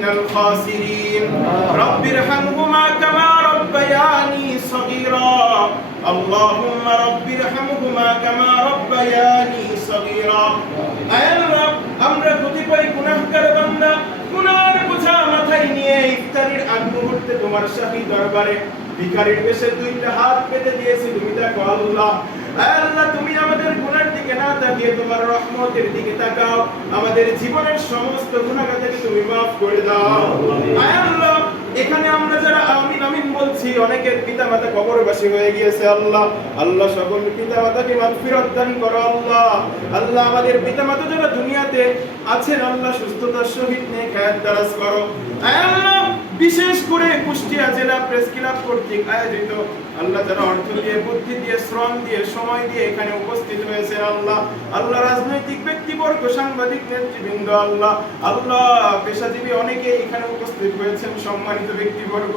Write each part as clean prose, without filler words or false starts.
মিনাল খাসিরিন। রাব্বিরহামহুমা কামা রাব্বায়ানি সগীরা। আল্লাহুম্মা রাব্বিরহামহুমা কামা রাব্বায়ানি সগীরা। আল্লাহ, আমরা কতিপয় গুনাহগার বান্দা গুনার বোঝা মাথায় নিয়ে ইফতারির আগ মুহূর্তে তোমার শাহী দরবারে ভিখারির বেশে দুইটা হাত পেতে দিয়েছি। তুমি দেখো আল্লাহ, আল্লাহ তুমি আমাদের গুনার দিকে না তাকিয়ে তোমার রহমতের দিকে তাকাও। আমাদের জীবনের সমস্ত গুনাহকে তুমি maaf করে দাও। আল্লাহ, এখানে আমরা যারা আমিন আমিন বলছি, অনেকের পিতামাতা কবরবাসী হয়ে গিয়েছে আল্লাহ। আল্লাহ, সকল পিতামাতাকে মাগফিরাত দান করো আল্লাহ। আল্লাহ, আমাদের পিতামাতা যারা দুনিয়াতে আছেন আল্লাহ, সুস্থতার সহিত নেক হায়াত দারাজ করো। আল্লাহ, বিশেষ করে কুষ্টিয়া জেলা প্রেস ক্লাব কর্তৃক আয়োজিত আল্লাহ, যারা অর্থ দিয়ে, বুদ্ধি দিয়ে, শ্রম দিয়ে, সময় দিয়ে এখানে উপস্থিত হয়েছে আল্লাহ। আল্লাহ, রাজনৈতিক ব্যক্তিবর্গ, সাংবাদিক নেতৃবৃন্দ আল্লাহ, আল্লাহ পেশাজীবী অনেকে এখানে উপস্থিত হয়েছেন, সম্মানিত ব্যক্তিবর্গ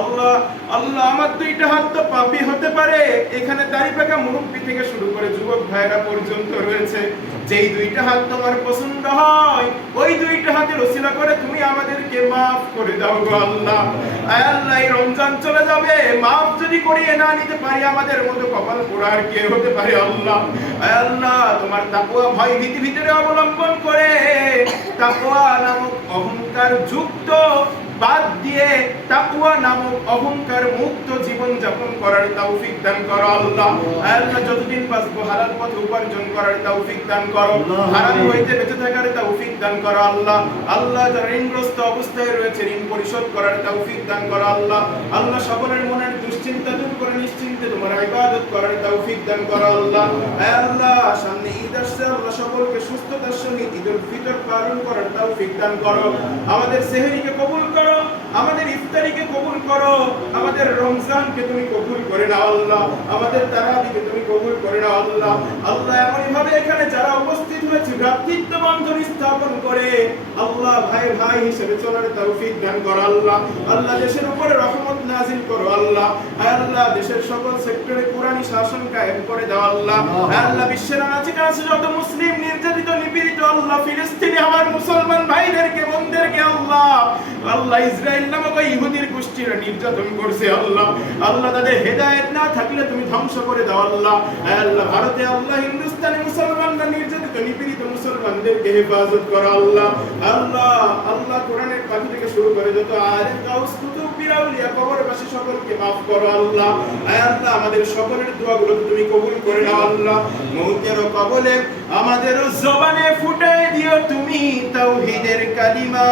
আল্লাহ। আল্লাহ, আমার দুইটা হাত তো পাপী হতে পারে, এখানে দাড়ি পাকা মুরব্বী থেকে শুরু করে যুবক ভাইরা পর্যন্ত রয়েছে। যেই দুইটা হাত তোমার পছন্দ হয়, ওই দুইটা হাতের ওসিলা করে তুমি আমাদেরকে maaf করে দাও গো আল্লাহ। আল্লাহ, এই রমজান চলে যাবে, maaf যদি করিয়ে না নিতে পারি, আমাদের মতো কপাল পোড়া আর কে হতে পারে আল্লাহ। আল্লাহ, তোমার তাকওয়া ভয় ভীতি ভিতরে অবলম্বন করে তাকওয়া নামক অহংকার যুক্ত বাদ দিয়ে তাকওয়া নামক অহংকার মুক্ত জীবন যাপন করার তৌফিক দান করো আল্লাহ। আল্লাহ, যতদিন বাঁচবো হালাল পথে উপার্জন করার তৌফিক দান করো, হারাম হইতে বেঁচে থাকার তৌফিক দান করো আল্লাহ। আল্লাহ, যারা ঋণগ্রস্ত অবস্থায় রয়েছে ঋণ পরিশোধ করার তৌফিক দান করো আল্লাহ। আল্লাহ, সকলের মনের দুশ্চিন্তা দূর করে নিশ্চিন্তে তোমার ইবাদত করার তৌফিক দান করো আল্লাহ। আল্লাহ, সামনে ঈদ আসছে আল্লাহ, সকলকে সুস্থতার সহিত ঈদুল ফিতর পালন করার তৌফিক দান করো। আমাদের সেহরিকে কবুল করো, আমাদের ইফতারিকে কবুল করো, আমাদের রমজানকে তুমি কবুল করে নাও আল্লাহ, আমাদের তারাবিকে তুমি কবুল করে নাও আল্লাহ। আল্লাহ, এমনই ভাবে এখানে যারা উপস্থিত হয়েছে ভ্রাতৃত্ব বন্ধন স্থাপন করে আল্লাহ ভাই ভাই হিসেবে চলার তৌফিক দান করো আল্লাহ। আল্লাহ, দেশের উপরে রহমত নাজিল করো আল্লাহ। আল্লাহ, দেশের সকল সেক্টরে কোরআনী শাসন কায়েম করে দাও আল্লাহ। আল্লাহ, বিশ্বের আনাচে কাছে যত মুসলিম নির্যাতিত নিপীড়িত আল্লাহ, ফিলিস্তিনে আমার মুসলমান ভাইদেরকে বোনদেরকে আল্লাহ, আল্লাহ ইসরায়েল নামক ইহুদির গোষ্ঠীরা নির্যাতন করছে আল্লাহ। আল্লাহ, তাদের হেদায়েত না থাকলে তুমি ধ্বংস করে দাও আল্লাহ। আল্লাহ, ভারতে আল্লাহ হিন্দুস্তানে মুসলমানরা নির্যাতিত নিপীড়িত মুসলমানদেরকে হেফাজত করো আল্লাহ। আল্লাহ, আল্লাহ কোরআনের পাখি থেকে শুরু করে যত আলেম গাউস কুতুব পীর আউলিয়া কবরবাসী সকলকে maaf করো আল্লাহ। আল্লাহ, আমাদের সকলের দোয়াগুলো তুমি কবুল করে নাও আল্লাহ। মউতের কবলে আমাদের জবানে ফুটিয়ে দিও তুমি তাওহীদের কালিমা।